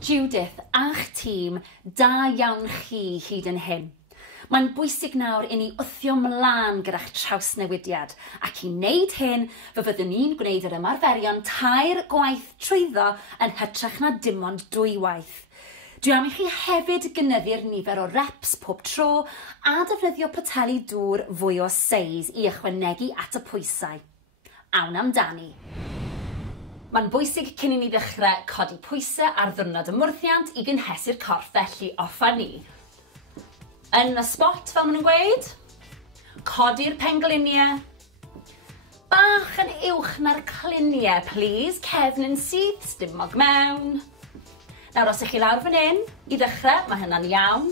Judith a'ch tîm, da iawn chi hyd yn hyn. Mae'n bwysig nawr i ni wthio mlaen gyda'ch trawsnewidiad ac i wneud hyn fe fyddwn ni'n gwneud yr ymarferion tair gwaith trwyddo yn hytrach na dim ond 2 waith. Dwi am i chi hefyd gynyddu'r nifer o reps pob tro a defnyddio poteli dŵr fwy o seis i ychwanegu at y pwysau. Awn amdani. Mae'n bwysig cyn i ni ddechrau codi pwysau ar ddiwrnod y mwrthiant i gynhesu'r corff, felly offa ni. Yn y spot fel maen nhw'n gweud, codi'r pengliniau, bach yn uwch na'r cliniau, please, cefn yn syth, stumog mewn. Nawr, os ych chi lawr fan hyn, i ddechrau, mae hynna'n iawn,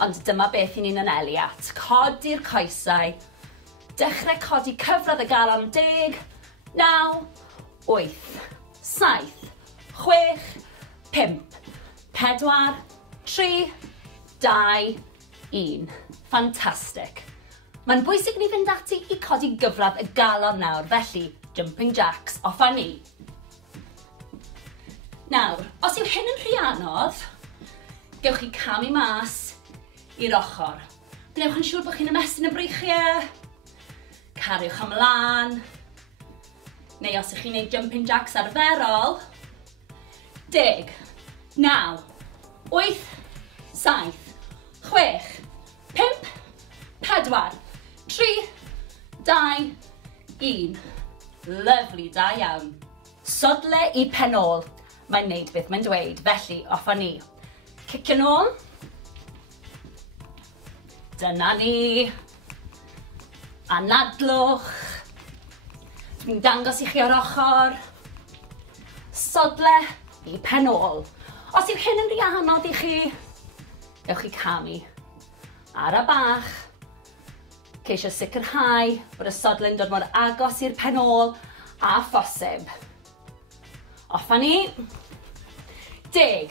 ond dyma beth i ni'n anelu at. Codi'r coesau, dechrau codi cyfradd y galon 10, 9, 8, 7, 6, 5, 4, 3, 2, 1. Ffantastig. Mae'n bwysig ni fynd ati i codi gyfradd y galon nawr, felly jumping jacks offa ni. Nawr, os yw hyn yn rhy anodd, gewch chi camu mas i'r ochr. Gwnewch yn siŵr bod chi'n ymestyn y breichiau, cariwch ymlaen, neu os ych chi'n gwneud jumping jacks arferol, 10, 9, 8, 7, 6, 5, 4, 3, 2, 1. Lyfli, da iawn. Sodle i pen ôl. Mae'n neud beth mae'n dweud, felly offa ni. Cicio nôl. Dyna ni. Anadlwch. Dwi'n dangos i chi o'r ochr. Sodle i pen ôl. Os yw hyn yn rhy anodd i chi, gewch chi camu ar y bach. Ceisio sicrhau bod y sodle'n dod mor agos i'r pen ôl a phosib. Offa ni. 10,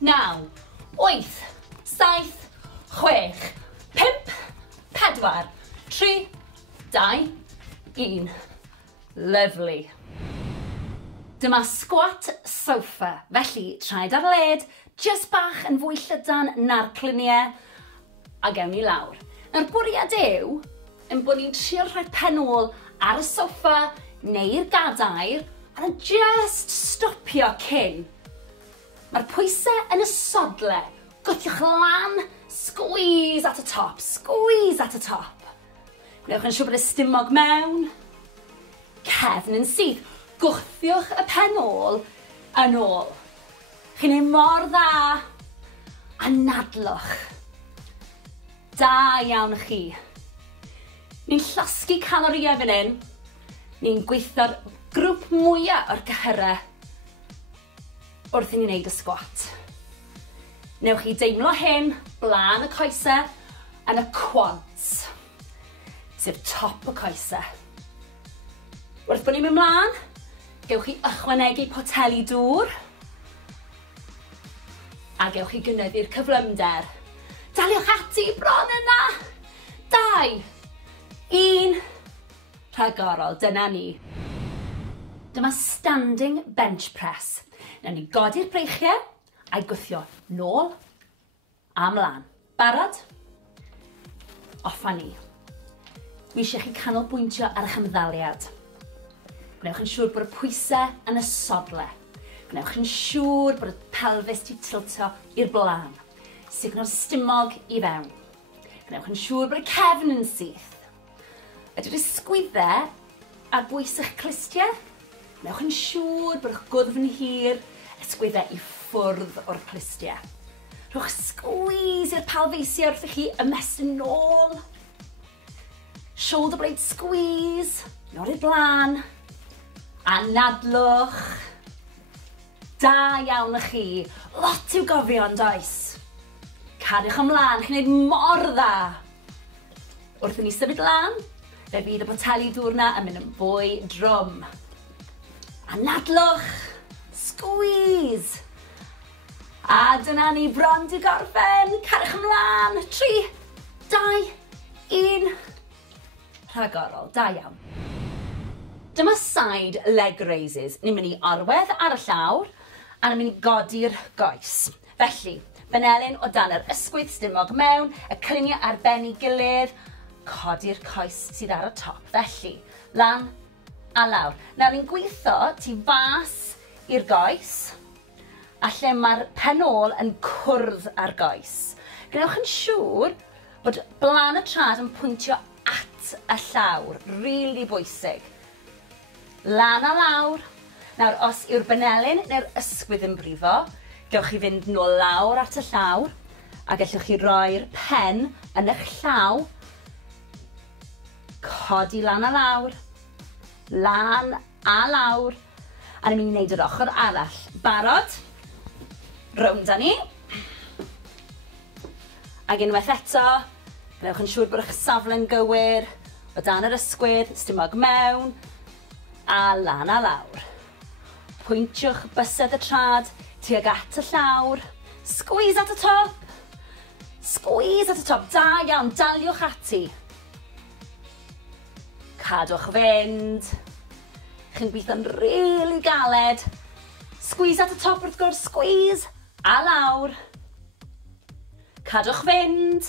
9, 8, 7, 6, 5, 4, 3, 2, 1. Lyfli. Dyma squat sofa, felly traed ar led, jyst bach yn fwy llydan na'r cliniau, a gewn ni lawr. Nawr bwriad yw, yn bod ni'n trio rhoi pen ôl ar y soffa neu'r gadair, a just stopio cyn. Mae'r pwysau yn y sodle. Gwthiwch lan, squeeze at y top, squeeze at y top. Gwnewch yn siŵr bod y stumog mewn. Cefn yn syth. Gwthiwch y pen ôl yn ôl. Chi'n ei mor dda. Anadlwch. Da iawn chi. Ni'n llosgu calorïau fan hyn. Ni'n gweithio'r grŵp mwyaf o'r cyhyrau wrth i ni wneud y squat. Newch chi deimlo hyn, blaen y coesau, yn y quads, sef top y coesau. Wrth bod ni'n mynd mlaen, gewch chi ychwanegu poteli dŵr, a gewch chi gynyddu'r cyflymder. Daliwch ati bron yna! 2, 1, rhagorol, dyna ni. Dyma standing bench press. Nawn ni godi'r breichiau a'i gwthio nôl a mlaen. Barod? Offa ni. Dwi eisiau chi canolbwyntio ar eich ymddaliad. Gwnewch yn siŵr bod y pwysau yn y sodle. Gwnewch yn siŵr bod y pelfis di tiltio i'r blaen. Signo'r stumog i fewn. Gwnewch yn siŵr bod y cefn yn syth. Ydw'r ysgwyddau ar bwys eich clustiau. Gwnewch yn siŵr bod eich gwddf yn hir, ysgwyddau i ffwrdd o'r clustiau. Rhowch squeeze i'r palfeisiau wrth i chi ymestyn nôl. Shoulder blade squeeze, nôl i'r blaen. Anadlwch. Da iawn y chi. Lot i'w gofio yn does. Cariwch ymlaen, chi'n gwneud mor dda. Wrth i ni symud lan, fe fydd y poteli dŵr na yn mynd yn fwy drwm. Anadlwch. Squeeze. A dyna ni bron di gorffen. Cariwch ymlaen. 3, 2, 1. Rhagorol, da iawn. Dyma side leg raises. Ni'n mynd i arwedd ar y llawr a ni'n mynd i godi'r goes. Felly, benelyn o dan yr ysgwydd stumog mewn, y cluniau ar ben ei gilydd, codi'r coes sydd ar y top. Felly, lan a lawr. Nawr, ni'n gweithio tu fas i'r goes, a lle mae'r pen ôl yn cwrdd ar goes. Gnewch yn siŵr bod blan y trad yn pwyntio at y llawr. Rili bwysig. Lan a lawr. Nawr, os yw'r benelyn neu'r ysgwydd yn brifo, gewch chi fynd nôl lawr at y llawr, a gallwch chi roi'r pen yn eich llaw, codi lan a lawr, lan a lawr, a ni'n mynd i wneud yr ochr arall. Barod? Rownd â ni. Ac unwaith eto, gnewch yn siŵr bod eich safle'n gywir, o dan yr ysgwydd, stumog mewn, a lan a lawr. Pwyntiwch bysedd y trad tuag at y llawr. Squeeze at y top. Squeeze at y top. Da iawn, daliwch ati. Cadwch fynd. Chi'n gweithio'n rili galed. Squeeze at y top wrth gwrs, squeeze. A lawr. Cadwch fynd.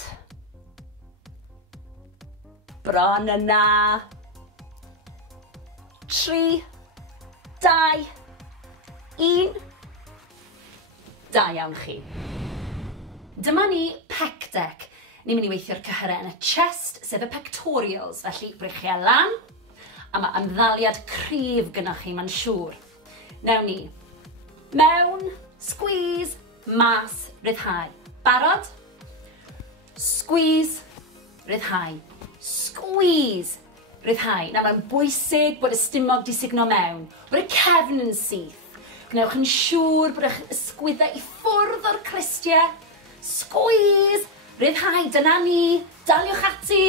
Bron yna. 3, 2, 1. Da iawn chi. Dyma ni pec deck. Ni'n mynd i weithio'r cyhyrau yn y chest, sef y pectorials. Felly, breichiau lan, a mae ymddaliad cryf gynnwch chi, mae'n siŵr. Newn ni. Mewn, squeeze, mas, ryddhau. Barod? Squeeze, ryddhau. Squeeze, ryddhau. Nawr, mae'n bwysig bod y stumog di signo mewn, bod y cefn yn syth. Gnewch yn siŵr bod eich ysgwyddau i ffwrdd o'r clistiau. Squeeze, ryddhau, dyna ni, daliwch ati.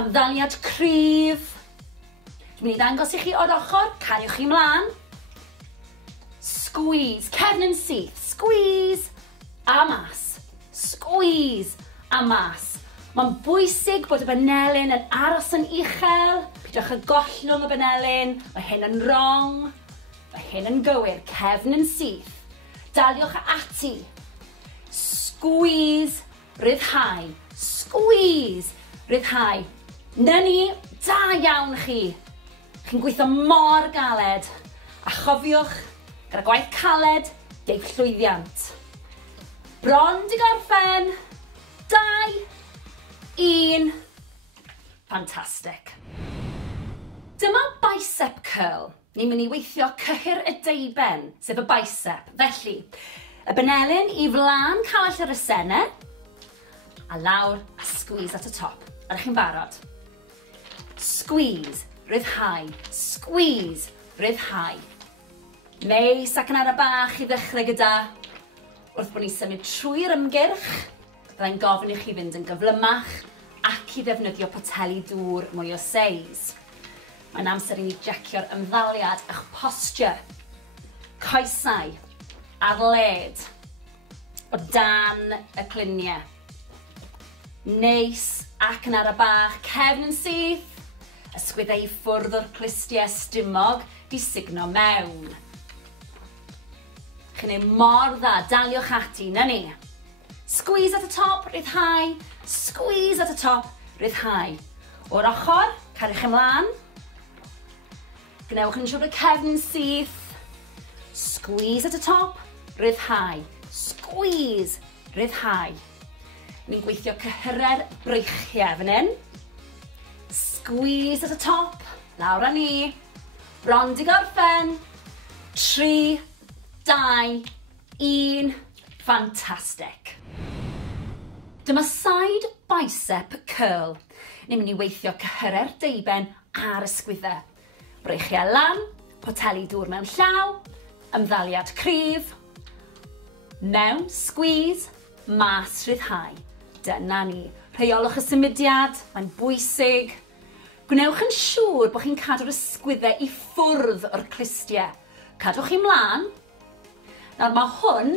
Ymddaliad cryf. Dwi'n mynd i ddangos i chi o'r ochr, cariwch chi mlaen. Squeeze, cefn yn syth, squeeze, a mas. Squeeze, a mas. Mae'n bwysig bod y benelyn yn aros yn uchel. Pidwch y gollwng y benelyn, mae hyn yn wrong. Mae hyn yn gywir, cefn yn syth. Daliwch ati. Squeeze, ryddhau. Squeeze, ryddhau. Na ni, da iawn chi. Chi'n gweithio mor galed. A chofiwch, gyda gwaith caled, deib llwyddiant. Bron di gorffen. 2, 1. Fantastic. Dyma bicep curl. Ni'n mynd i weithio cyhyr y deiben, sef y bicep. Felly, y benelyn i flaen cawell yr esennau, a lawr a squeeze at y top. Ydych chi'n barod? Squeeze, ryddhau. Squeeze, ryddhau. Neis ac yn ara bach i ddechrau gyda. Wrth bod ni'n symud trwy'r ymgyrch, byddai'n gofyn i chi fynd yn gyflymach ac i ddefnyddio poteli dŵr mwy o seis. Mae'n amser i ni jecio'r ymddaliad eich posture. Coesau ar led o dan y cluniau. Neis ac yn ara bach, cefn yn syth. Ysgwyddau i ffwrdd o'r clistiau stumog di signo mewn. Chi'n ei mor dda, daliwch ati, na ni. Squeeze at y top, ryddhau. Squeeze at y top, ryddhau. O'r ochr, cariwch ymlaen. Gnewch yn siŵr y cefn syth. Squeeze at y top, ryddhau. Squeeze, ryddhau. Ni'n gweithio cyhyrau'r breichiau fan hyn. Squeeze at y top, lawr â ni. Bron di gorffen. 3, 2, 1. Fantastic. Dyma side bicep curl. Ni'n mynd i weithio cyhyrau'r deiben a'r ysgwyddau. Breichiau lan, poteli dŵr mewn llaw, ymddaliad cryf, mewn, squeeze, mas, ryddhau. Dyna ni. Rheolwch y symudiad, mae'n bwysig. Gwnewch yn siŵr bod chi'n cadw'r ysgwyddau i ffwrdd o'r clistiau. Cadwch chi mlaen. Nawr mae hwn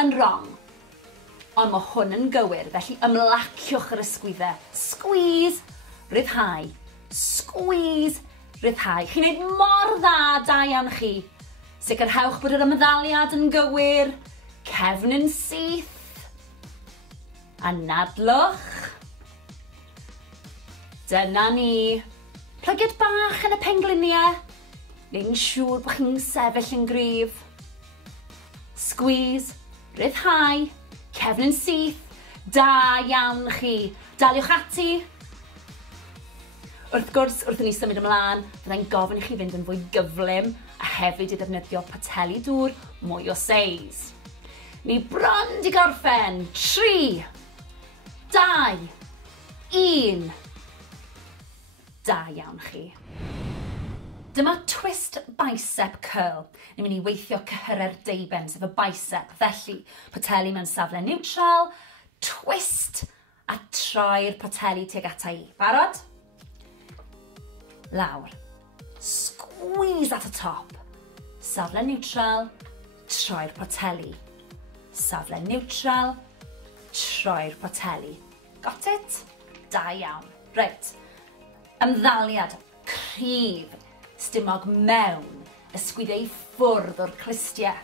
yn wrong, ond mae hwn yn gywir, felly ymlaciwch yr ysgwyddau. Squeeze, ryddhau. Squeeze, ryddhau. Chi'n neud mor dda, da iawn chi. Sicrhewch bod yr ymddaliad yn gywir. Cefn yn syth. Anadlwch. Dyna ni. Plygiad bach yn y pengliniau. Neu'n siŵr bod chi'n sefyll yn gryf. Squeeze. Ryddhau. Cefn yn syth. Da iawn chi. Daliwch ati. Wrth gwrs, wrth i ni symud ymlaen, byddai'n gofyn i chi fynd yn fwy gyflym a hefyd i ddefnyddio pateli dŵr mwy o seis. Ni bron di gorffen. 3, 2, 1. Da iawn chi. Dyma twist bicep curl. Ni'n mynd i weithio cyhyrer deiben, sef y bicep. Felly, pateli mewn safle neutral, twist a troi'r pateli tuag ata i. Barod? Lawr. Squeeze at y top. Safle neutral, troi'r pateli. Safle neutral, troi'r pateli. Got it? Da iawn. Reit. Ymddaliad cryf. Stumog mewn. Ysgwydau i ffwrdd o'r clistiau.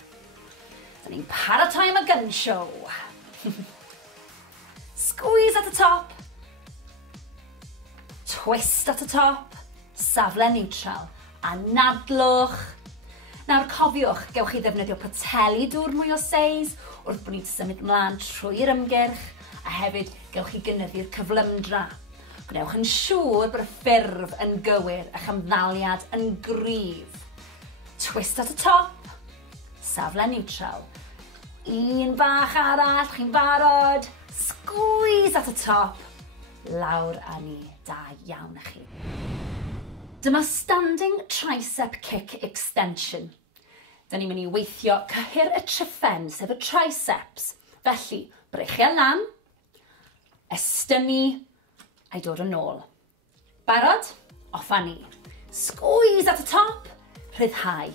Da ni'n paratoi am y gun show. Squeeze at the top. Twist at the top. Safle neutral. Anadlwch. Nawr cofiwch, gewch chi ddefnyddio pateli dŵr mwy o seis wrth bod ni'n symud ymlaen trwy'r ymgyrch a hefyd gewch chi gynyddu'r cyflymdra. Gwnewch yn siŵr bod y ffurf yn gywir a'ch ymddaliad yn gryf. Twist at y top. Safle neutral. Un bach arall, chi'n barod. Squeeze at y top. Lawr a ni. Da iawn â chi. Dyma standing tricep kick extension. Da ni'n mynd i weithio cyhyr y triffen, sef y triceps. Felly, brechu lan, estynnu, a'i dod yn ôl. Barod? Off a ni. Squeeze at y top, rhyddhau.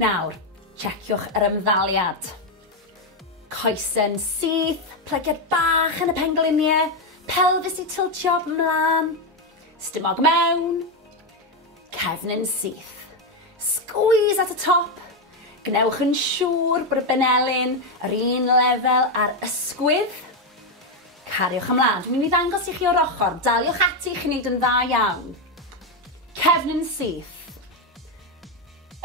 Nawr, checiwch yr ymddaliad. Coesen syth, plygiad bach yn y pengliniau, pelfis i tiltio ymlaen, stumog mewn, cefn yn syth. Squeeze at y top. Gnewch yn siŵr bod y benelyn yr un lefel ar ysgwydd. Cariwch ymlaen. Dwi'n mynd i ddangos i chi o'r ochr. Daliwch ati chi'n neud yn dda iawn. Cefn yn syth.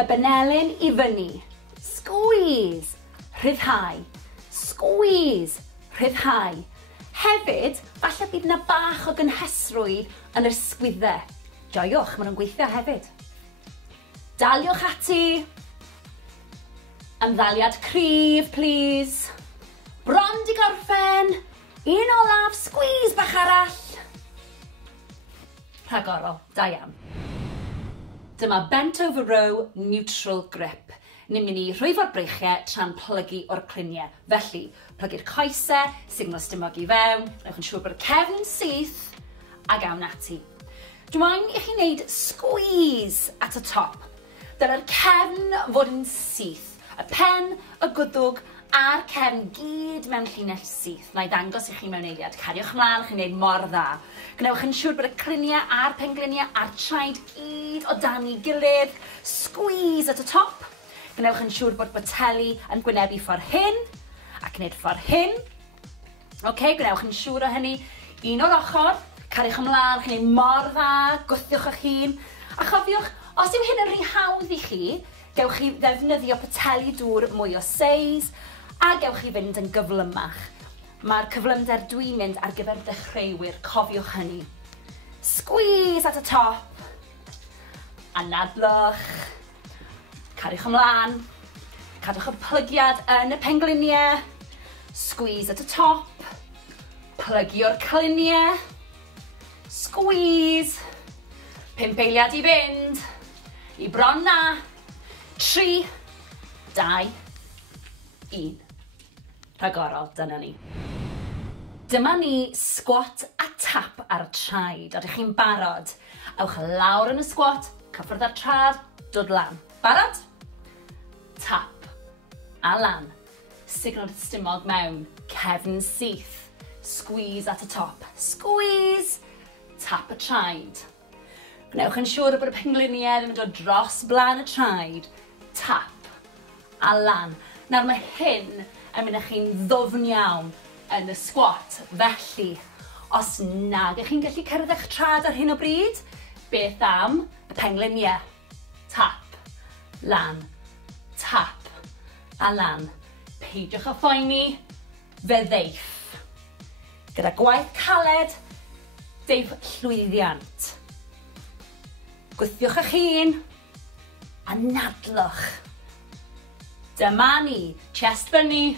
Y benelyn i fyny. Squeeze. Rhyddhau. Squeeze. Rhyddhau. Hefyd, falle bydd yna bach o gynhesrwydd yn yr sgwyddau. Joiwch, maen nhw'n gweithio hefyd. Daliwch ati. Ymddaliad cryf, please. Bron di gorffen. Un olaf, squeeze bach arall. Rhagorol, da iawn. Dyma bent over row neutral grip. Ni'n mynd i rhwyfo'r breichiau tra'n plygu o'r cliniau. Felly, plygu'r coesau, signal stumog i fewn, wnewch yn siŵr bod y cefn yn syth, a gawn ati. Dwi'n moyn i chi wneud squeeze at y top. Dyna'r cefn fod yn syth. Y pen, y gwddwg, a'r cefn gyd mewn llinell syth. Na i ddangos i chi mewn eiliad. Cariwch mlaen, chi'n gwneud mor dda. Gnewch yn siŵr bod y cliniau a'r pengliniau a'r traed gyd o dan ei gilydd. Squeeze at y top. Gnewch yn siŵr bod boteli yn gwynebu ffordd hyn ac wneud ffordd hyn. Gnewch yn siŵr o hynny. Un o'r ochr. Cariwch ymlaen, chi'n gwneud mor dda. Gwthiwch eich hun. A chofiwch, os yw hyn yn rhy hawdd i chi, gewch chi ddefnyddio pateli dŵr mwy o seis a gewch chi fynd yn gyflymach. Mae'r cyflymder dwi'n mynd ar gyfer dechreuwyr, cofiwch hynny. Squeeze at y top. Anadlwch. Cariwch ymlaen. Cadwch y plygiad yn y pengliniau. Squeeze at y top. Plygio'r cliniau. Squeeze. 5 eiliad i fynd. I bron na. 3, 2, 1. Rhagorol, dyna ni. Dyma ni squat a tap ar y traed. Ydych chi'n barod? Ewch lawr yn y squat, cyffwrdd ar trad, dod lan. Barod? Tap. A lan. Signal stumog mewn. Cefn syth. Squeeze at y top. Squeeze. Tap y traed. Gnewch yn siŵr bod y pengliniau ddim yn dod dros blaen y traed. Tap. a lan. Nawr mae hyn yn mynd â chi'n ddwfn iawn yn y squat. Felly, os nag ych chi'n gallu cyrraedd eich trad ar hyn o bryd, beth am y pengliniau? Tap, lan, tap, a lan. Peidiwch â phoeni, fe ddeiff. Gyda gwaith caled, deiff llwyddiant. Gwthiwch eich hun, a nadlwch. Dyma ni, chest fyny.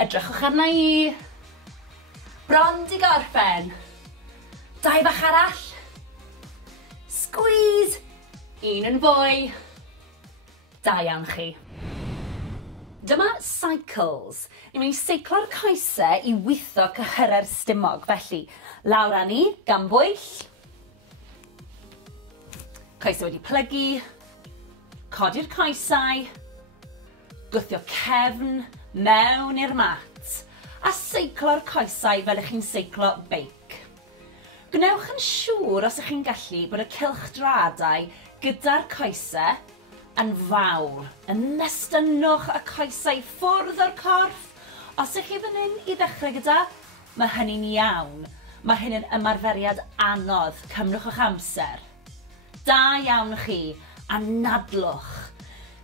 Edrychwch arna i. Bron di gorffen. 2 bach arall. Squeeze. 1 yn fwy. Da iawn chi. Dyma cycles. Ni'n mynd i seiclo'r coesau i weithio cyhyrau'r stumog. Felly, lawr â ni, gan bwyll. Coesau wedi plygu. Codi'r coesau. Gwthio cefn mewn i'r mat. A seiclo'r coesau fel ych chi'n seiclo beic. Gwnewch yn siŵr os ych chi'n gallu bod y cylchdradau gyda'r coesau yn fawr. Ymestynwch y coesau ffwrdd o'r corff. Os ych chi fan hyn i ddechrau gyda, mae hynny'n iawn. Mae hyn yn ymarferiad anodd. Cymrwch eich amser. Da iawn chi, a nadlwch.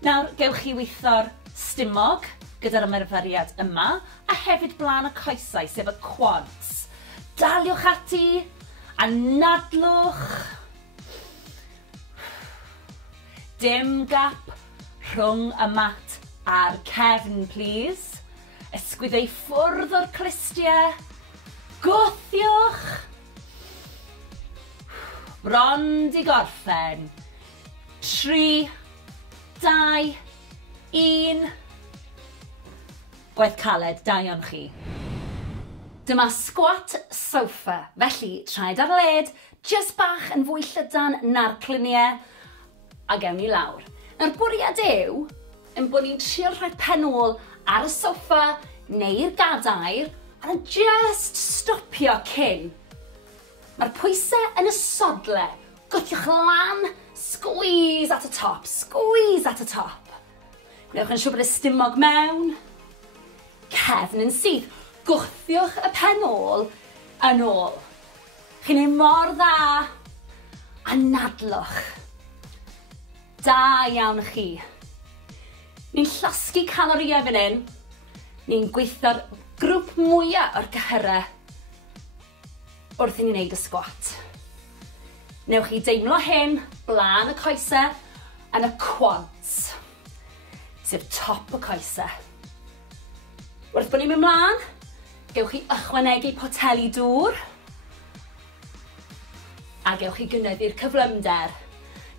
Nawr, gewch chi weithio'r stumog gyda'r ymarferiad yma, a hefyd blaen y coesau, sef y quads. Daliwch ati, a nadlwch. Dim gap rhwng y mat a'r cefn, please. Ysgwyddau ffwrdd o'r clistiau. Gwthiwch. Bron di gorffen. 3, 2, 1. Gwaith caled, da iawn chi. Dyma squat sofa. Felly, traed ar led, just bach yn fwy llydan na'r cluniau, a gewn ni lawr. Nawr bwriad yw, yn bod ni'n trio rhoi penôl ar y soffa neu'r gadair, a just stopio cyn. Mae'r pwysau yn y sodle. Gwthiwch lan, squeeze at y top, squeeze at y top. Gwnewch yn siŵr bod y stumog mewn. Cefn yn syth. Gwthiwch y penôl yn ôl. Chi'n ei mor dda, a nadlwch. Da iawn chi. Ni'n llosgu calorïau fan hyn. Ni'n gweithio'r grŵp mwyaf o'r cyhyrau wrth i ni wneud y squat. Newch chi deimlo hyn, blaen y coesau, yn y quads, sef top y coesau. Wrth bod ni'n mynd mlaen, gewch chi ychwanegu poteli dŵr, a gewch chi gynyddu'r cyflymder.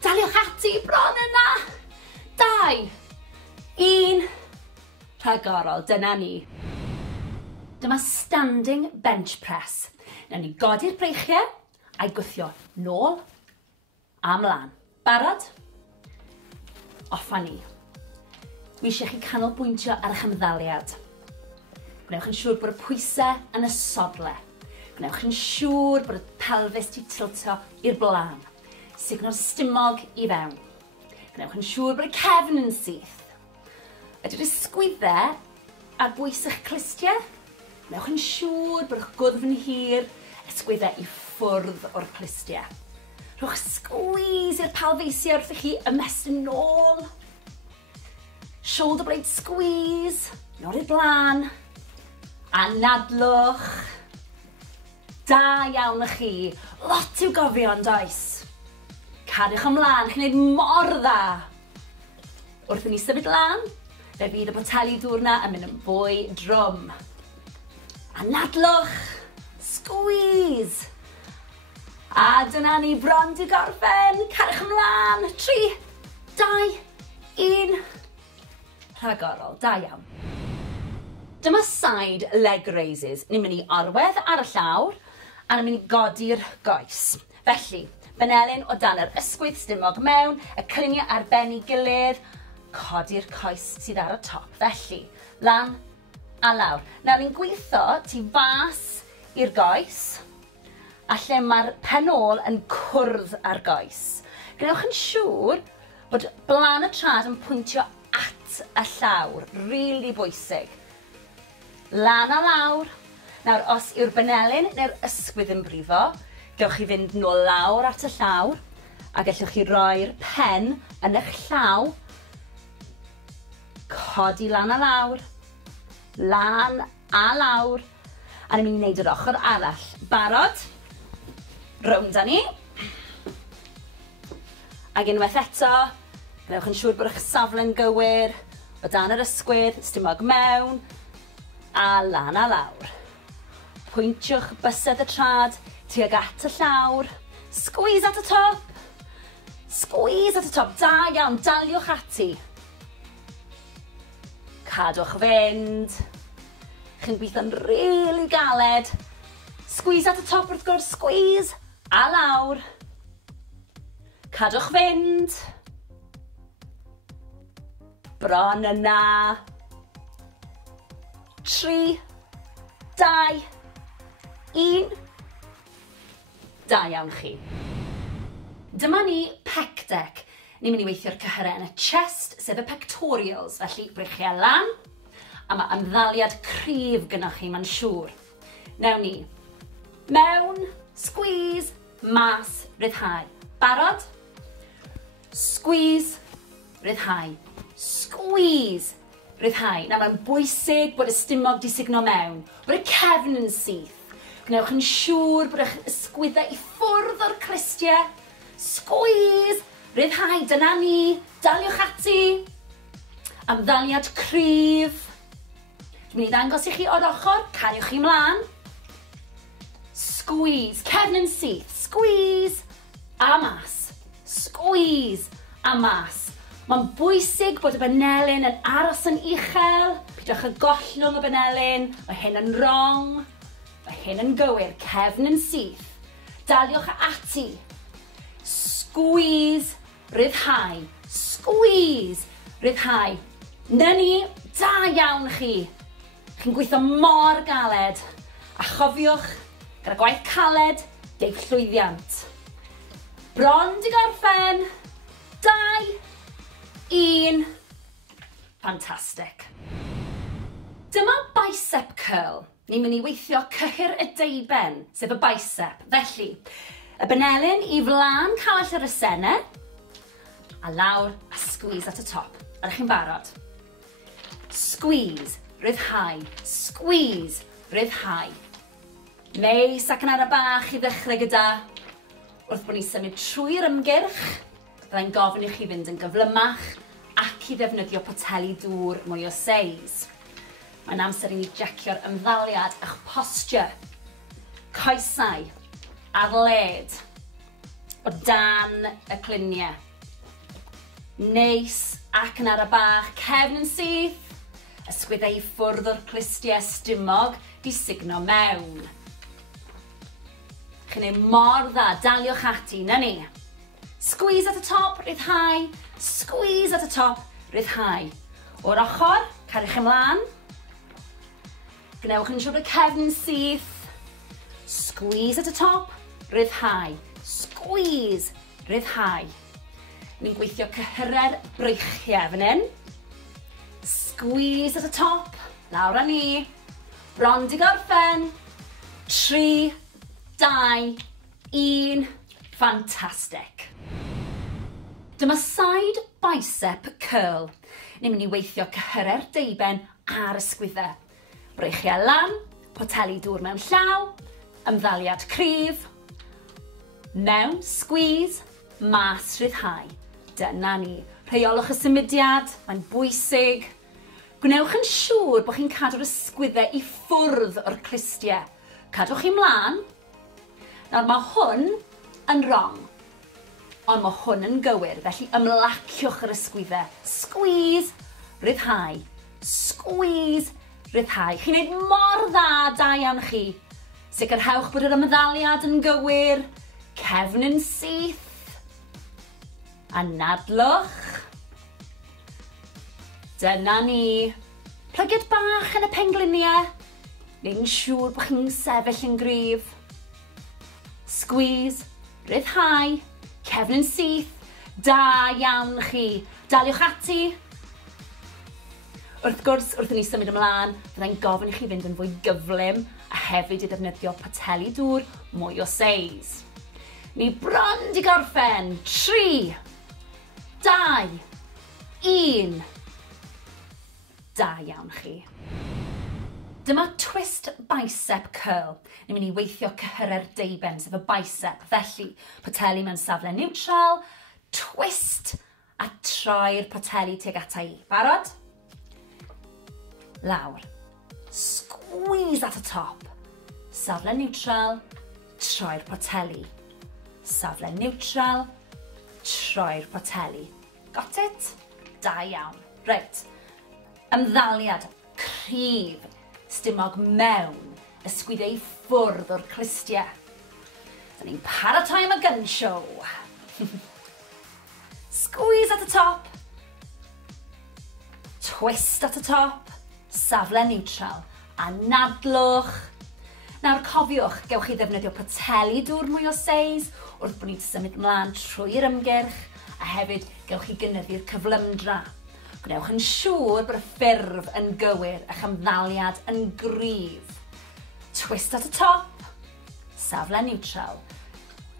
Daliwch ati bron yna. 2, 1, rhagorol, dyna ni. Dyma standing bench press. Nawn ni godi'r breichiau a'i gwthio nôl a mlaen. Barod? Offa ni. Wi eisiau chi canolbwyntio ar eich ymddaliad. Gwnewch yn siŵr bod y pwysau yn y sodle. Gwnewch yn siŵr bod y pelfis ti tiltio i'r blaen. Signo'r stumog i fewn. Gwnewch yn siŵr bod y cefn yn syth. Ydy'r ysgwyddau ar bwys eich clistiau. Gwnewch yn siŵr bod eich gwddf yn hir, ysgwyddau i ffwrdd o'r clistiau. Rhowch squeeze i'r pelfeisiau wrth i chi ymestyn nôl. Shoulder blade squeeze, nôl i'r blaen. A nadlwch. Da iawn y chi. Lot i'w gofio yn does. Cariwch ymlaen, chi'n gwneud mor dda. Wrth i ni symud lan, fe fydd y poteli dŵr na yn mynd yn fwy drwm. A nadlwch. Squeeze. A dyna ni bron di gorffen. Cariwch ymlaen. 3, 2, 1. Rhagorol, da iawn. Dyma side leg raises. Ni'n mynd i arwedd ar y llawr a ni'n mynd i godi'r goes. Felly, fanelyn o dan yr ysgwydd stumog mewn, y cluniau ar ben ei gilydd, codi'r coes sydd ar y top. Felly, lan a lawr. Nawr ni'n gweithio tu fas i'r goes, a lle mae'r penôl yn cwrdd ar goes. Gwnewch yn siŵr bod blaen y trad yn pwyntio at y llawr, really bwysig. Lan a lawr. Nawr, os yw'r benelyn neu'r ysgwydd yn brifo, gewch chi fynd nôl lawr at y llawr, a gallwch chi roi'r pen yn eich llaw, codi lan a lawr, lan a lawr, a ni'n mynd i wneud yr ochr arall. Barod? Rownd â ni. Ac unwaith eto, gnewch yn siŵr bod eich safle'n gywir, o dan yr ysgwydd, stumog mewn, a lan a lawr. Pwyntiwch bysedd y trad, tuag at y llawr, squeeze at y top, squeeze at y top, da iawn, daliwch ati. Cadwch fynd, chi'n gweithio'n really galed, squeeze at y top wrth gwrs, squeeze, a lawr. Cadwch fynd, bron yna, 3, 2, 1, da iawn chi. Dyma ni pec deck. Ni'n mynd i weithio'r cyhyrau yn y chest, sef y pectorials, felly breichiau lan, a mae ymddaliad cryf gynnwch chi, mae'n siŵr. Newn ni, mewn, squeeze, mas, ryddhau. Barod? Squeeze, ryddhau. Squeeze, ryddhau. Na, mae'n bwysig bod y stumog di sugno mewn, bod y cefn yn syth. Gnewch yn siŵr bod eich ysgwyddau i ffwrdd o'r clistiau. Squeeze, ryddhau, dyna ni, daliwch ati. Ymddaliad cryf. Dwi'n mynd i ddangos i chi o'r ochr, cariwch chi mlaen. Squeeze, cefn yn syth, squeeze, a mas. Squeeze, a mas. Mae'n bwysig bod y benelyn yn aros yn uchel. Pidwch y gollwng y benelyn, mae hyn yn wrong. Mae hyn yn gywir, cefn yn syth. Daliwch ati. Squeeze, ryddhau. Squeeze, ryddhau. Na ni, da iawn chi. Chi'n gweithio mor galed. A chofiwch, gyda gwaith caled, deig llwyddiant. Bron di gorffen. 2, 1. Fantastic. Dyma bicep curl. Ni'n mynd i weithio cyhyr y deiben, sef y bicep. Felly, y benelyn i flaen cawell yr ysene, a lawr a squeeze at y top. Ydych chi'n barod? Squeeze, ryddhau. Squeeze, ryddhau. Neis ac yn ara bach i ddechrau gyda. Wrth bod ni'n symud trwy'r ymgyrch, byddai'n gofyn i chi fynd yn gyflymach ac i ddefnyddio poteli dŵr mwy o seis. Mae'n amser i ni jecio'r ymddaliad a'ch posture. Coesau ar led o dan y cluniau. Neis ac yn ara bach, cefn yn syth, ysgwyddau i ffwrdd o'r clistiau stumog di sugno mewn. Chi'n ei mor dda, daliwch ati, na ni. Squeeze at y top, ryddhau. Squeeze at y top, ryddhau. O'r ochr, cariwch ymlaen. Gnewch yn siŵr y cefn syth. Squeeze at y top, ryddhau. Squeeze, ryddhau. Ni'n gweithio cyhyrau'r breichiau fan hyn. Squeeze at y top, lawr â ni. Bron di gorffen. 3, 2, 1. Fantastic. Dyma side bicep curl. Ni'n mynd i weithio cyhyrau'r deiben a'r ysgwyddau. Breichiau lan, poteli dŵr mewn llaw, ymddaliad cryf, mewn, squeeze, mas, ryddhau. Dyna ni. Rheolwch y symudiad, mae'n bwysig. Gwnewch yn siŵr bod chi'n cadw'r ysgwyddau i ffwrdd o'r clistiau. Cadwch chi mlaen. Nawr mae hwn yn wrong, ond mae hwn yn gywir, felly ymlaciwch yr ysgwyddau. Squeeze, ryddhau. Squeeze, ryddhau. Chi'n neud mor dda, da iawn chi. Sicrhewch bod yr ymddaliad yn gywir, cefn yn syth, a nadlwch. Dyna ni. Plygiad bach yn y pengliniau. Neu'n siŵr bod chi'n sefyll yn gryf. Squeeze, ryddhau, cefn yn syth, da iawn chi. Daliwch ati. Wrth gwrs, wrth i ni symud ymlaen, fyddai'n gofyn i chi fynd yn fwy gyflym a hefyd i ddefnyddio poteli dŵr mwy o seis. Ni bron di gorffen. 3, 2, 1. Da iawn chi. Dyma twist bicep curl. Ni'n mynd i weithio cyhyrer deiben, sef y bicep. Felly, poteli mewn safle neutral, twist a troi'r poteli tuag ata i. Barod? Lawr. Squeeze at y top. Safle neutral, troi'r poteli. Safle neutral, troi'r poteli. Got it? Da iawn. Reit. Ymddaliad cryf, stumog mewn, ysgwydau ffwrdd o'r clistiau. Da ni'n paratoi am y gun show. Squeeze at y top. Twist at y top. Safle neutral. A nadlwch. Nawr cofiwch, gewch chi ddefnyddio poteli dŵr mwy o seis wrth bod ni'n symud ymlaen trwy'r ymgyrch a hefyd gewch chi gynyddu'r cyflymdra. Gwnewch yn siŵr bod y ffurf yn gywir a'ch ymddaliad yn gryf. Twist at y top. Safle neutral.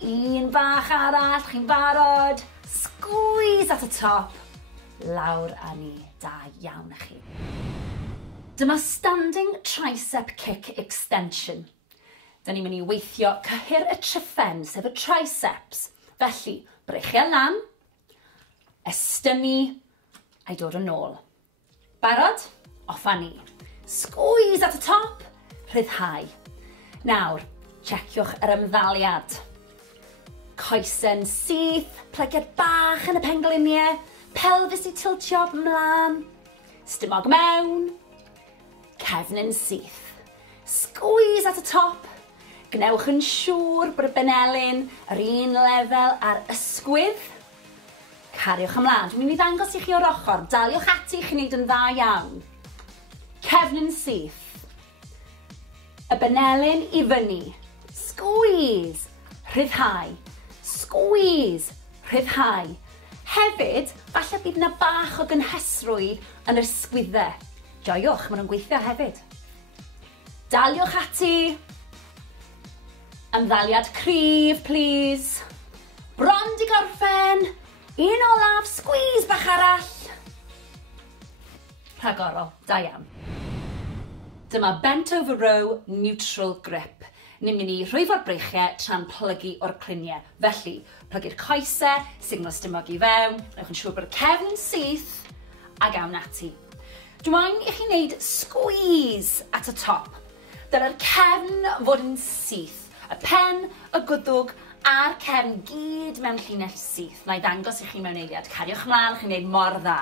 Un bach arall, chi'n barod. Squeeze at y top. Lawr a ni. Da iawn i chi. Dyma standing tricep kick extension. Da ni'n mynd i weithio cyhyr y tryffen, sef y triceps. Felly, brechiau lan, estynnu, a'i dod yn ôl. Barod? Off a ni. Squeeze at y top, rhyddhau. Nawr, checiwch yr ymddaliad. Coesen syth, plygiad bach yn y pengliniau, pelfis i tiltio ymlaen, stumog mewn, cefn yn syth. Squeeze at y top. Gnewch yn siŵr bod y benelyn yr un lefel ar ysgwydd. Cariwch ymlaen. Dwi'n mynd i ddangos i chi o'r ochr. Daliwch ati chi'n neud yn dda iawn. Cefn yn syth. Y benelyn i fyny. Squeeze. Rhyddhau. Squeeze. Rhyddhau. Hefyd, falle bydd yna bach o gynhesrwydd yn yr ysgwyddau. Joiwch, maen nhw'n gweithio hefyd. Daliwch ati. Ymddaliad cryf, please. Bron di gorffen. Un olaf, squeeze bach arall. Rhagorol, da iawn. Dyma bent over row neutral grip. Ni'n mynd i rhwyfo'r breichiau tra'n plygu o'r cliniau. Felly, plygu'r coesau, signal stumog i fewn, rhaid yn siŵr bod y cefn yn syth, a gawn ati. Dwi'n i chi wneud squeeze at y top. Dyna'r cefn fod yn syth. Y pen, y gwddwg, a'r cefn gyd mewn llinell syth. Na i ddangos i chi mewn eiliad. Cariwch ymlaen, chi'n gwneud mor dda.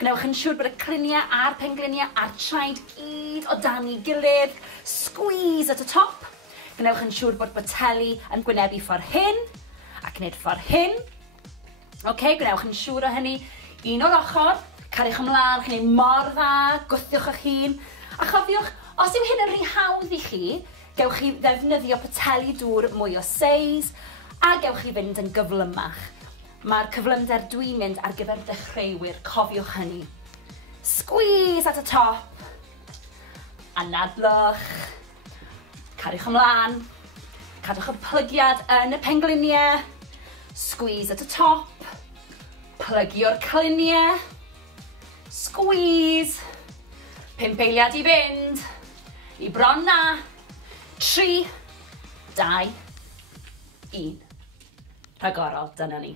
Gnewch yn siŵr bod y cliniau a'r pengliniau a'r traed gyd o dan i gilydd. Squeeze at y top. Gnewch yn siŵr bod boteli yn gwynebu ffordd hyn ac wneud ffordd hyn. Gnewch yn siŵr o hynny. Un o'r ochr. Cariwch ymlaen, chi'n gwneud mor dda. Gwthiwch eich hun. A chofiwch, os yw hyn yn rhy hawdd i chi, gewch chi ddefnyddio poteli dŵr mwy o seis a gewch chi fynd yn gyflymach. Mae'r cyflymder dwi'n mynd ar gyfer dechreuwyr, cofiwch hynny. Squeeze at y top. A nadlwch. Cariwch ymlaen. Cadwch y plygiad yn y pengliniau. Squeeze at y top. Plygio'r cliniau. Squeeze. 5 eiliad i fynd. I bron na. 3, 2, 1. Rhagorol, dyna ni.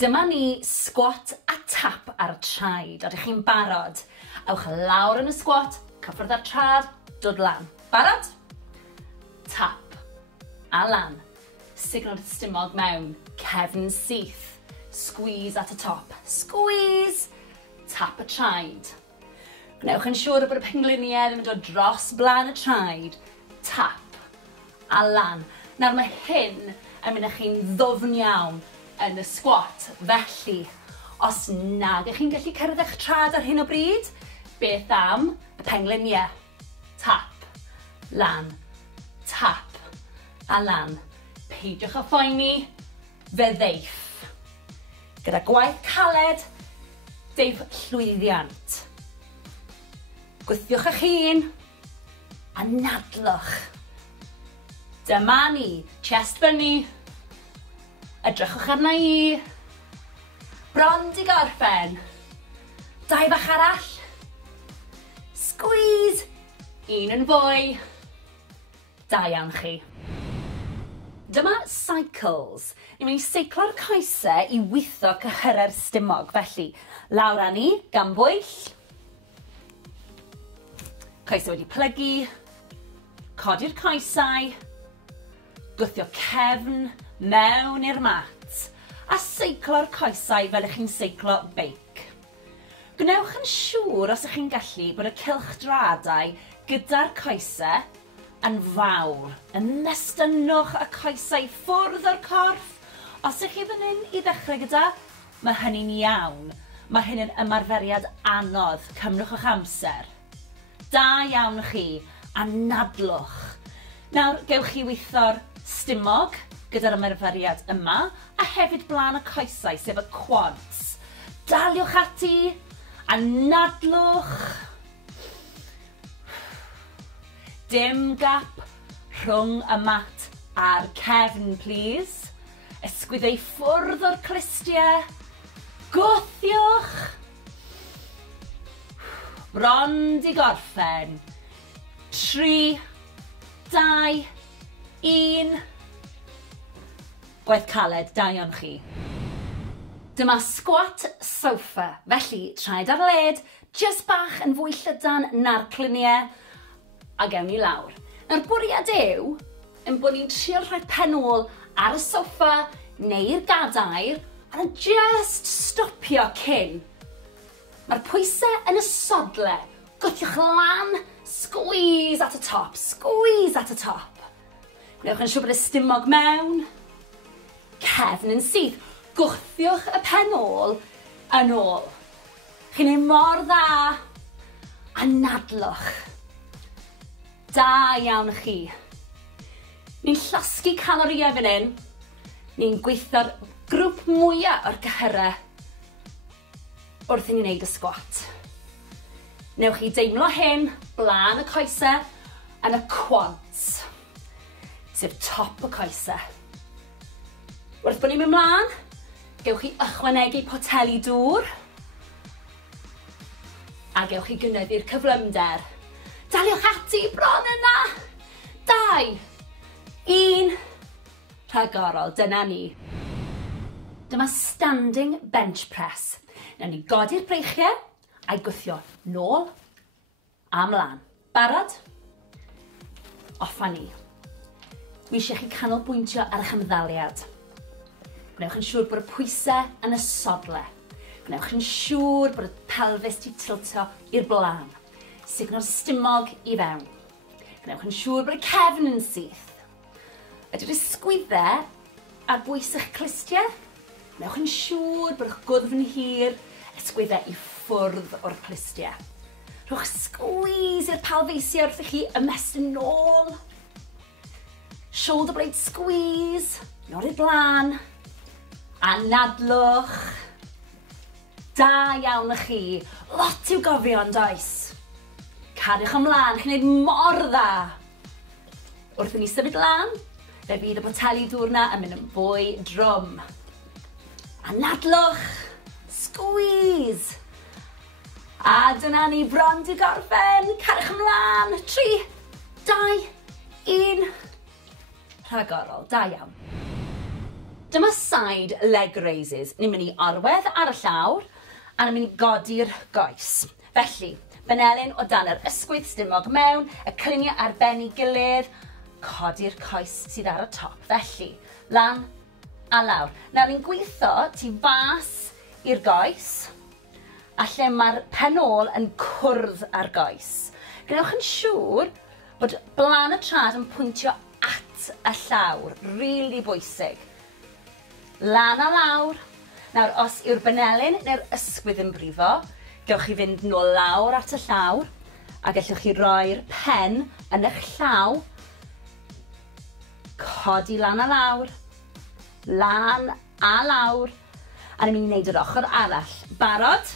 Dyma ni squat a tap ar y traed. Ydych chi'n barod? Ewch lawr yn y squat, cyffwrdd ar trad, dod lan. Barod? Tap. A lan. Signal stumog mewn. Cefn syth. Squeeze at y top. Squeeze. Tap y traed. Gnewch yn siŵr bod y pengliniau ddim yn dod dros blaen y traed. Tap a lan. Nawr mae hyn yn mynd â chi'n ddwfn iawn yn y squat. Felly, os nag ych chi'n gallu cyrraedd eich trad ar hyn o bryd, beth am y pengliniau? Tap, lan, tap a lan. Peidiwch â phoeni, fe ddeiff. Gyda gwaith caled, deiff llwyddiant. Gwthiwch eich hun, a nadlwch. Dyma ni, chest bunny. Edrychwch arna i. Bron di gorffen. 2 bach arall. Squeeze. 1 yn fwy. Da iawn chi. Dyma cycles. Ni'n mynd i seiclo'r coesau i weithio cyhyra'r stumog. Felly, lawr â ni, gan bwyll. Coesau wedi plygu. Codi'r coesau. Gwthio cefn mewn i'r mat. A seiclo'r coesau fel ych chi'n seiclo beic. Gwnewch yn siŵr os ych chi'n gallu bod y cylchdradau gyda'r coesau yn fawr. Ymestynwch y coesau ffwrdd o'r corff. Os ych chi fan hyn i ddechrau gyda, mae hynny'n iawn. Mae hyn yn ymarferiad anodd. Cymrwch eich amser. Da iawn chi, a nadlwch. Nawr, gewch chi weithio'r stumog gyda'r ymarferiad yma, a hefyd blaen y coesau, sef y quads. Daliwch ati, a nadlwch. Dim gap rhwng y mat a'r cefn, please. Ysgwyddau ffwrdd o'r clistiau. Gwthiwch. Bron di gorffen. 3, 2, 1. Gwaith caled, da iawn chi. Dyma squat sofa. Felly, traed ar led, just bach yn fwy llydan na'r cluniau, a gewn ni lawr. Nawr bwriad yw, yn bod ni'n trio rhoi penôl ar y soffa neu'r gadair, a just stopio cyn. Mae'r pwysau yn y sodle. Gwthiwch lan, squeeze at y top, squeeze at y top. Gwnewch yn siŵr bod y stumog mewn. Cefn yn syth. Gwthiwch y penôl yn ôl. Chi'n ei mor dda, a nadlwch. Da iawn chi. Ni'n llosgu calorïau fan hyn. Ni'n gweithio'r grŵp mwyaf o'r gyhyrau wrth i ni wneud y squat. Newch chi deimlo hyn, blaen y coesau, yn y quads, sef top y coesau. Wrth bod ni'n mynd mlaen, gewch chi ychwanegu poteli dŵr, a gewch chi gynyddu'r cyflymder. Daliwch ati bron yna. 2, 1. Rhagorol, dyna ni. Dyma standing bench press. Nawn ni godi'r breichiau a'i gwthio nôl a mlaen. Barod? Offa ni. Dwi eisiau chi canolbwyntio ar eich ymddaliad. Gwnewch yn siŵr bod y pwysau yn y sodle. Gwnewch yn siŵr bod y pelfis di tiltio i'r blaen. Signo'r stumog i fewn. Gwnewch yn siŵr bod y cefn yn syth. Ydych ysgwyddau ar bwys eich clistiau. Gwnewch yn siŵr bod eich gwddf yn hir, ysgwyddau i ffwrdd o'r clistiau. Rhowch squeeze i'r pelfeisiau wrth i chi ymestyn nôl. Shoulder blade squeeze, nod i'r blaen. A nadlwch. Da iawn chi. Lot i'w gofio yn does. Cariwch ymlaen, chi'n gwneud mor dda. Wrth i ni symud lan, fe bydd y boteli dŵr na yn mynd yn fwy drwm. A nadlwch, squeeze. A dyna ni bron di gorffen, cariwch ymlaen. 3, 2, 1. Rhagorol, da iawn. Dyma side leg raises. Ni'n mynd i orwedd ar y llawr, a ni'n mynd i godi'r goes. Felly, Benelyn o dan yr ysgwydd stumog mewn, y cluniau ar ben ei gilydd, codi'r coes sydd ar y top. Felly, lan a lawr. Nawr, ni'n gweithio tu fas i'r goes, a lle mae'r penôl yn cwrdd ar goes. Gwnewch yn siŵr bod blaen y trad yn pwyntio at y llawr. Rili bwysig. Lan a lawr. Nawr, os yw'r benelyn neu'r ysgwydd yn brifo, gewch chi fynd nôl lawr at y llawr, a gallwch chi roi'r pen yn eich llaw, codi lan a lawr, lan a lawr, a ni'n mynd i wneud yr ochr arall. Barod?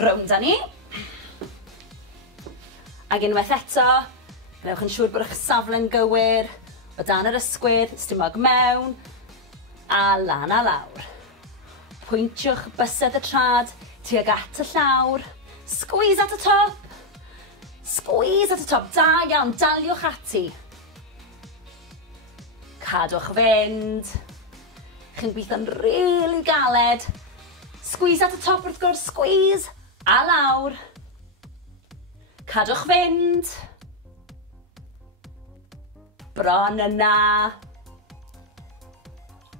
Rownd â ni. Ac unwaith eto, gnewch yn siŵr bod eich safle'n gywir, o dan yr ysgwydd, stumog mewn, a lan a lawr. Pwyntiwch bysedd y trad tuag at y llawr, squeeze at y top, squeeze at y top, da iawn, daliwch ati. Cadwch fynd, chi'n gweithio'n rili galed, squeeze at y top wrth gwrs, squeeze, a lawr. Cadwch fynd. Bron yna.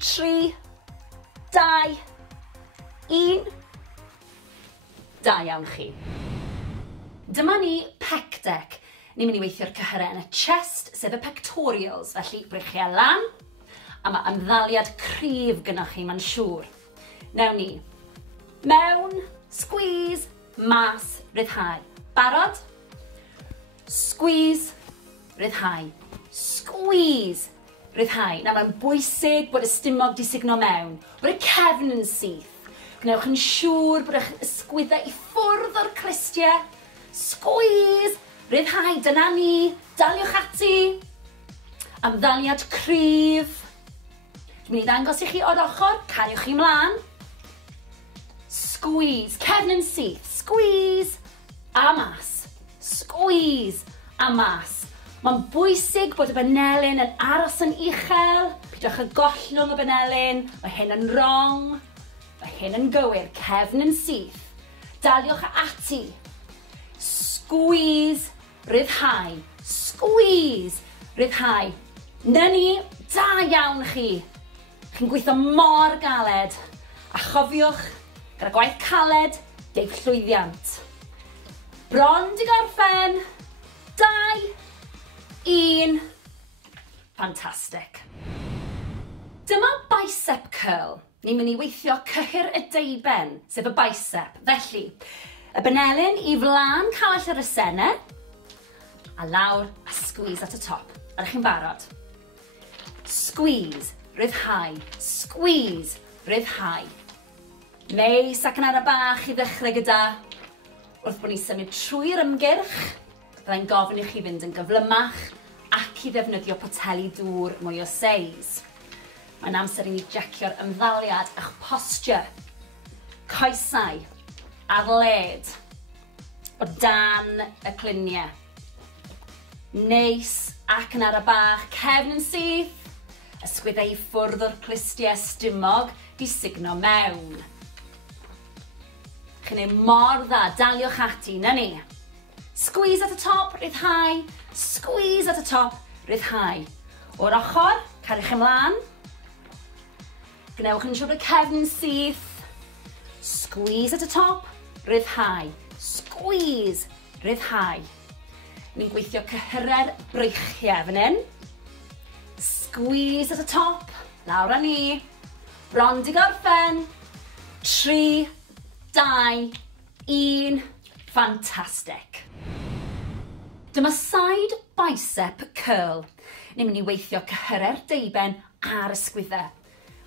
3, 2, 1. Da iawn chi. Dyma ni pec deck. Ni'n mynd i weithio'r cyhyrau yn y chest, sef y pectorials, felly brychiau lan, a mae ymddaliad cryf gynnwch chi, mae'n siŵr. Newn ni. Mewn, squeeze, mas, ryddhau. Barod? Squeeze, ryddhau. Squeeze, ryddhau. Nawr mae'n bwysig bod y stumog di signo mewn, bod y cefn yn syth. Gnewch yn siŵr bod eich ysgwyddau i ffwrdd o'r clistiau. Squeeze, ryddhau, dyna ni. Daliwch ati. Ymddaliad cryf. Dwi'n mynd i ddangos i chi o'r ochr, cariwch chi mlaen. Squeeze, cefn yn syth. Squeeze, a mas. Squeeze, a mas. Mae'n bwysig bod y banelyn yn aros yn uchel. Pidwch y gollwng y banelyn. Mae hyn yn wrong. Mae hyn yn gywir. Cefn yn syth. Daliwch ati. Squeeze, ryddhau. Squeeze, ryddhau. Na ni, da iawn chi. Chi'n gweithio mor galed. A chofiwch, gyda gwaith caled, deib llwyddiant. Bron di gorffen. 2, 1. Fantastic. Dyma bicep curl. Ni'n mynd i weithio cyhyr y deiben, sef y bicep. Felly, y banelyn i flaen cawell yr esene, a lawr a squeeze at y top. Ydych chi'n barod? Squeeze, ryddhau. Squeeze, ryddhau. Neis ac yn ara bach i ddechrau gyda. Wrth bod ni'n symud trwy'r ymgyrch, byddai'n gofyn i chi fynd yn gyflymach ac i ddefnyddio poteli dŵr mwy o seis. Mae'n amser i ni jecio'r ymddaliad a'ch posture. Coesau ar led o dan y cluniau. Neis ac yn ara bach, cefn yn syth, ysgwyddau i ffwrdd o'r clistiau stumog di signo mewn. Chi'n ei mor dda, daliwch ati, na ni. Squeeze at y top, ryddhau. Squeeze at y top, ryddhau. O'r ochr, cariwch ymlaen. Gnewch yn siŵr y cefn yn syth. Squeeze at y top, ryddhau. Squeeze, ryddhau. Ni'n gweithio cyhyrau'r breichiau fan hyn. Squeeze at y top, lawr â ni. Bron di gorffen. 3, 2, 1. Fantastic. Dyma side bicep curl. Ni'n mynd i weithio cyhyrau'r deiben ar ysgwyddau.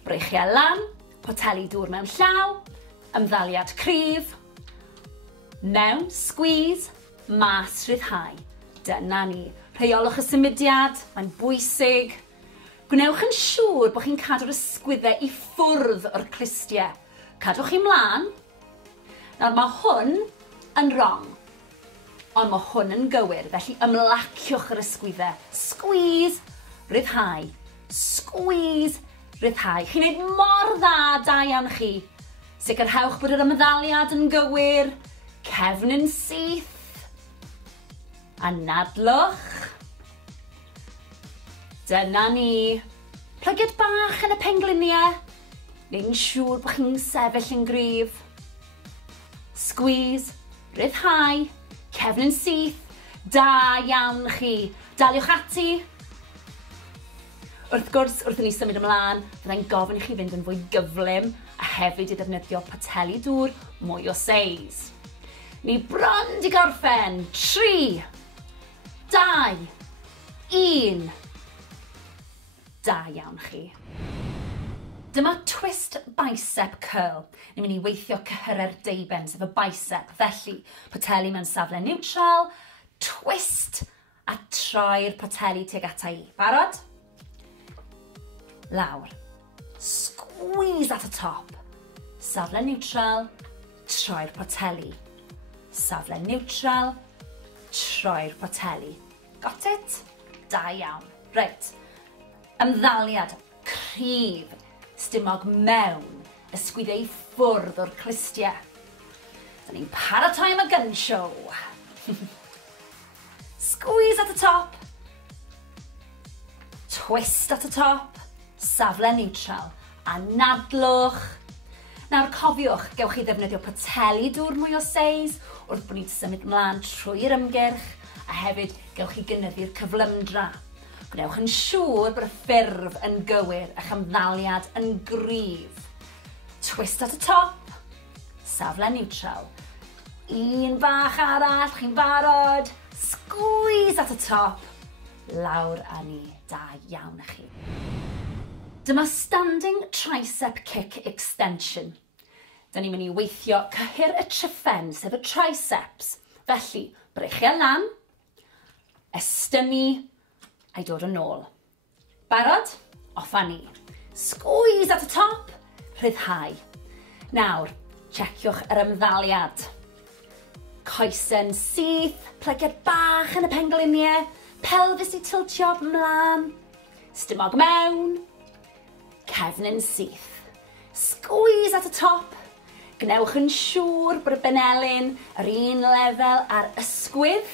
Breichiau lan, poteli dŵr mewn llaw, ymddaliad cryf, mewn squeeze, mas ryddhau. Dyna ni. Rheolwch y symudiad, mae'n bwysig. Gwnewch yn siŵr bod chi'n cadw'r ysgwyddau i ffwrdd o'r clistiau. Cadwch chi mlaen. Nawr mae hwn yn wrong, ond mae hwn yn gywir, felly ymlaciwch yr ysgwyddau. Squeeze, ryddhau. Squeeze, ryddhau. Chi'n neud mor dda, da iawn chi. Sicrhewch bod yr ymddaliad yn gywir, cefn yn syth, anadlwch. Dyna ni. Plygiad bach yn y pengliniau. Neu'n siŵr bod chi'n sefyll yn gryf. Squeeze, ryddhau, cefn yn syth. Da iawn chi. Daliwch ati. Wrth gwrs, wrth i ni symud ymlaen, byddai'n gofyn i chi fynd yn fwy gyflym a hefyd i ddefnyddio poteli dŵr mwy o seis. Ni bron di gorffen. 3, 2, 1. Da iawn chi. Dyma twist bicep curl. Ni'n mynd i weithio cyhyrau'r deiben, sef y bicep. Felly, poteli mewn safle neutral, twist a troi'r poteli tuag ata I. Barod? Lawr. Squeeze at y top. Safle neutral, troi'r poteli. Safle neutral, troi'r poteli. Got it? Da iawn. Reit. Ymddaliad cryf, stumog mewn, ysgwydau I ffwrdd o'r clistiau. Da ni'n paratoi am y gun show. Squeeze at the top. Twist at the top. Safle neutral. A nadlwch. Nawr cofiwch, gewch chi ddefnyddio poteli dŵr mwy o seis wrth bod ni'n symud mlaen trwy'r ymgyrch a hefyd gewch chi gynyddu'r cyflymdra. Gwnewch yn siŵr bod y ffurf yn gywir a'ch ymddaliad yn gryf. Twist at y top. Safle neutral. Un bach arall, chi'n barod. Squeeze at y top. Lawr a ni, da iawn â chi. Dyma standing tricep kick extension. Da ni'n mynd I weithio cyhyr y tryffen, sef y triceps. Felly, brechiau lan, estynnu, a'i dod yn ôl. Barod? Off a ni. Squeeze at y top, rhyddhau. Nawr, checiwch yr ymddaliad. Coesen syth, plygiad bach yn y pengliniau, pelfis I tiltio mlaen, stumog mewn, cefn yn syth. Squeeze at y top. Gnewch yn siŵr bod y benelyn yr un lefel ar ysgwydd.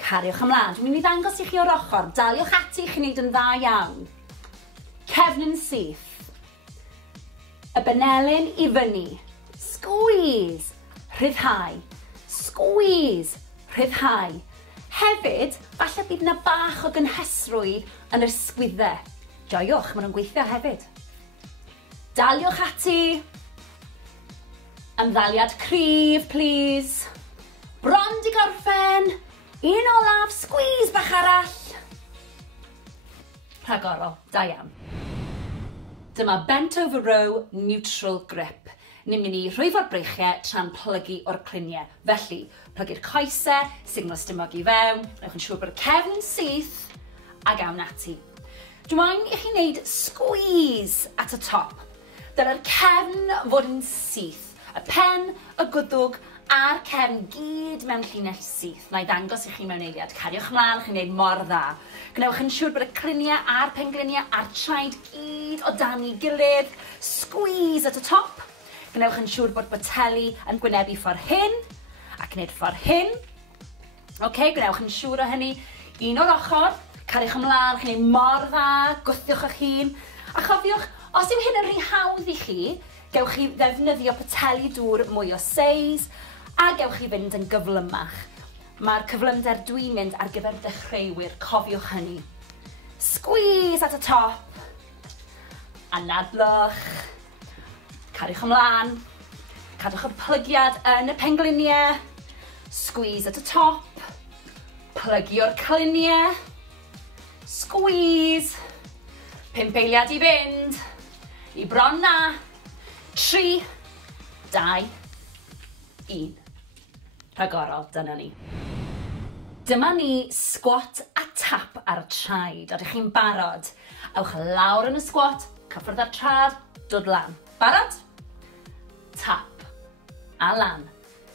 Cariwch ymlaen. Dwi'n mynd I ddangos I chi o'r ochr. Daliwch ati chi'n neud yn dda iawn. Cefn yn syth. Y benelyn I fyny. Squeeze. Rhyddhau. Squeeze. Rhyddhau. Hefyd, falle bydd yna bach o gynhesrwydd yn yr ysgwyddau. Joiwch, maen nhw'n gweithio hefyd. Daliwch ati. Ymddaliad cryf, please. Bron di gorffen. Un olaf, squeeze bach arall. Rhagorol, da iawn. Dyma bent over row neutral grip. Ni'n mynd I rhwyfo'r breichiau tra'n plygu o'r cliniau. Felly, plygu'r coesau, signal stumog I fewn, newch yn siŵr bod y cefn yn syth, a gawn ati. Dwi'n I chi wneud squeeze at y top. Dyna'r cefn fod yn syth. Y pen, y gwddwg, a'r cefn gyd mewn llinell syth. Na I ddangos I chi mewn eiliad. Cariwch mlaen, chi'n gwneud mor dda. Gnewch yn siŵr bod y cliniau a'r pengliniau a'r traed gyd o dan I gilydd. Squeeze at y top. Gnewch yn siŵr bod boteli yn gwynebu ffordd hyn ac wneud ffordd hyn. Gnewch yn siŵr o hynny. Un o'r ochr. Cariwch ymlaen, chi'n gwneud mor dda. Gwthiwch eich hun. A chofiwch, os yw hyn yn rhy hawdd I chi, gewch chi ddefnyddio poteli dŵr mwy o seis a gewch chi fynd yn gyflymach. Mae'r cyflymder dwi'n mynd ar gyfer dechreuwyr, cofiwch hynny. Squeeze at y top. A nadlwch. Cariwch ymlaen. Cadwch y plygiad yn y pengliniau. Squeeze at y top. Plygio'r cliniau. Squeeze. 5 eiliad I fynd. I bron na. 3, 2, 1. Rhagorol, dyna ni. Dyma ni squat a tap ar y traed. Ydych chi'n barod? Ewch lawr yn y squat, cyffwrdd ar trad, dod lan. Barod? Tap. A lan.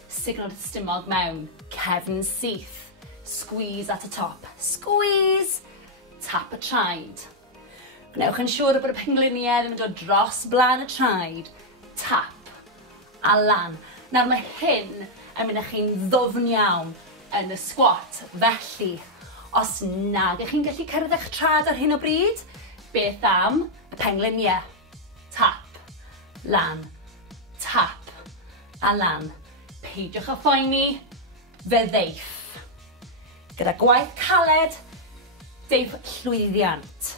Signal stumog mewn. Cefn syth. Squeeze at y top. Squeeze. Tap y traed. Gnewch yn siŵr bod y pengliniau ddim yn dod dros blaen y traed. Tap. A lan. Nawr mae hyn yn mynd â chi'n ddwfn iawn yn y squat. Felly, os nag ych chi'n gallu cyrraedd eich trad ar hyn o bryd, beth am y pengliniau? Tap. Lan. Tap. A lan. Peidiwch â phoeni. Fe ddeiff. Gyda gwaith caled, deiff llwyddiant.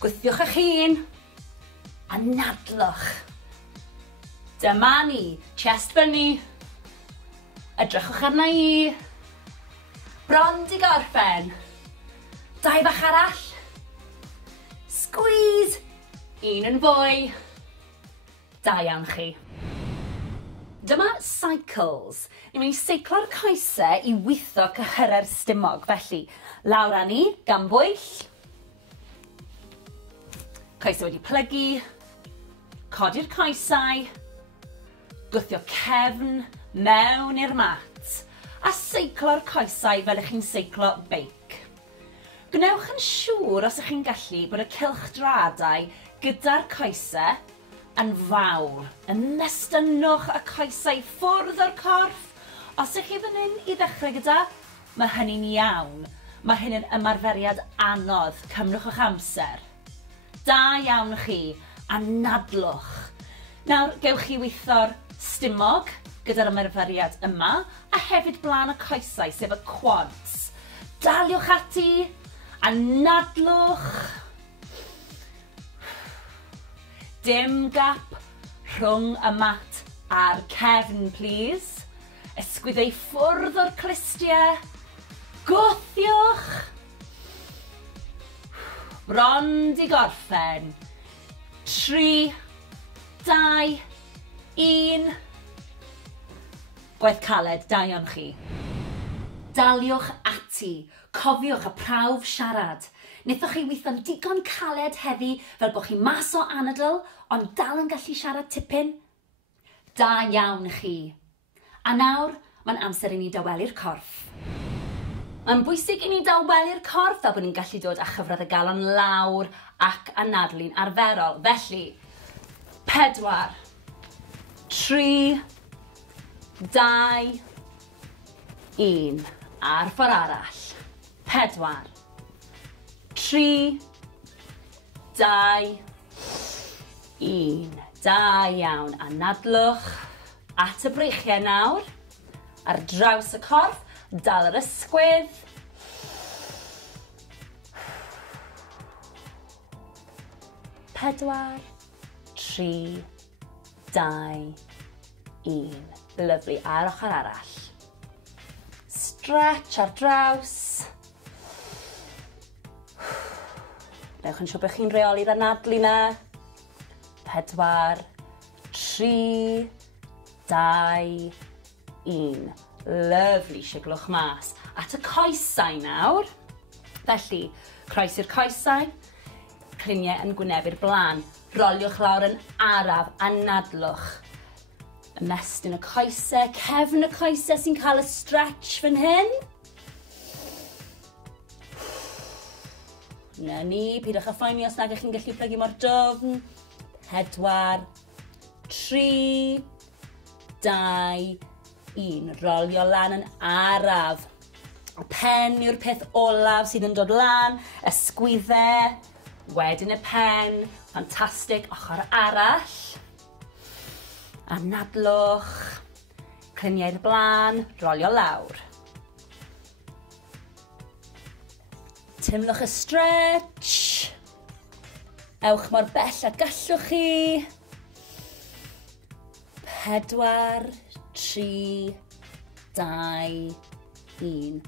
Gwthiwch eich hun a nadlwch. Dyma ni, chest fyny. Edrychwch arna I. Bron di gorffen. 2 bach arall. Squeeze. Un yn fwy. Da iawn chi. Dyma cycles. Ni'n mynd i seiclo'r coesau i weithio cyhyra'r stumog. Felly, lawr â ni, gan bwyll. Coesau wedi plygu. Codi'r coesau. Gwthio cefn mewn i'r mat. A seiclo'r coesau fel ych chi'n seiclo beic. Gwnewch yn siŵr os ych chi'n gallu bod y cylchdradau gyda'r coesau yn fawr. Ymestynwch y coesau ffwrdd o'r corff. Os ych chi fan hyn i ddechrau gyda, mae hynny'n iawn. Mae hyn yn ymarferiad anodd. Cymrwch eich amser. Da iawn chi. Anadlwch. Nawr, gewch chi weithio'r stumog gyda'r ymarferiad yma, a hefyd blaen y coesau, sef y quads. Daliwch ati. Anadlwch. Dim gap rhwng y mat a'r cefn, please. Ysgwyddau ffwrdd o'r clistiau. Gwthiwch. Bron i gorffen. 3, 2, 1. Gwaith caled, da iawn chi. Daliwch ati. Cofiwch y prawf siarad. Wnaethoch chi weithio'n digon caled heddi fel bod chi mas o anadl, ond dal yn gallu siarad tipyn? Da iawn chi. A nawr, mae'n amser i ni dawelu'r corff. Mae'n bwysig i ni dawelu'r corff fel bod ni'n gallu dod â chyfradd y galon lawr ac anadlu'n arferol. Felly, 4, 3, 2, 1. A'r ffordd arall. 4, 3, 2, 1. Da iawn. Anadlwch at y breichiau nawr. Ar draws y corff. Dal yr ysgwydd. 4, 3, 2, 1. Lyfli. A'r ochr arall. Stretch ar draws. Newch yn siŵr bod chi'n reoli'r anadlu na. 4, 3, 2, 1. Lyfli, siglwch mas. At y coesau nawr. Felly, croes i'r coesau. Cliniau yn gwynebu'r blaen. Roliwch lawr yn araf, anadlwch. Ymestyn y coesau, cefn y coesau sy'n cael y stretch fan hyn. Na ni, pidwch â phoeni os nag ych chi'n gallu plygu mor dwfn. 4, 3, 2, 1. Rolio lan yn araf. Y pen yw'r peth olaf sydd yn dod lan. Ysgwyddau. Wedyn y pen. Ffantastig. Ochr arall. Anadlwch. Cliniau'r blaen. Rolio lawr. Tymlwch y stretch. Ewch mor bell a gallwch chi. 4, 3, 2, 1.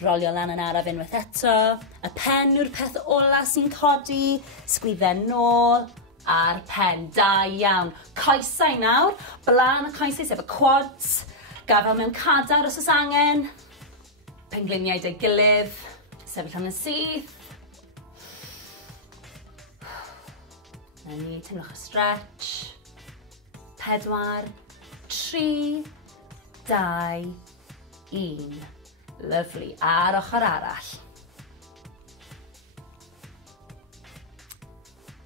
Rolio lan yn araf unwaith eto. Y pen yw'r peth ola sy'n codi. Sgwyddau nôl. A'r pen. Da iawn. Coesau nawr. Blaen y coesau sef y quads. Gafel mewn cadar os oes angen. Pengliniau dy gilydd. Sefyll am y syth. Na ni, tymlwch y stretch. 4, 3, 2, 1. Lyfli. A'r ochr arall.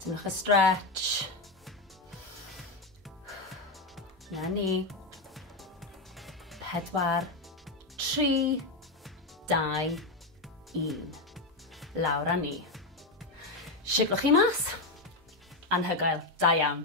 Tymlwch y stretch. Na ni. 4, 3, 2, 1. Lawr â ni. Siglwch chi mas. Anhygoel. Da iawn.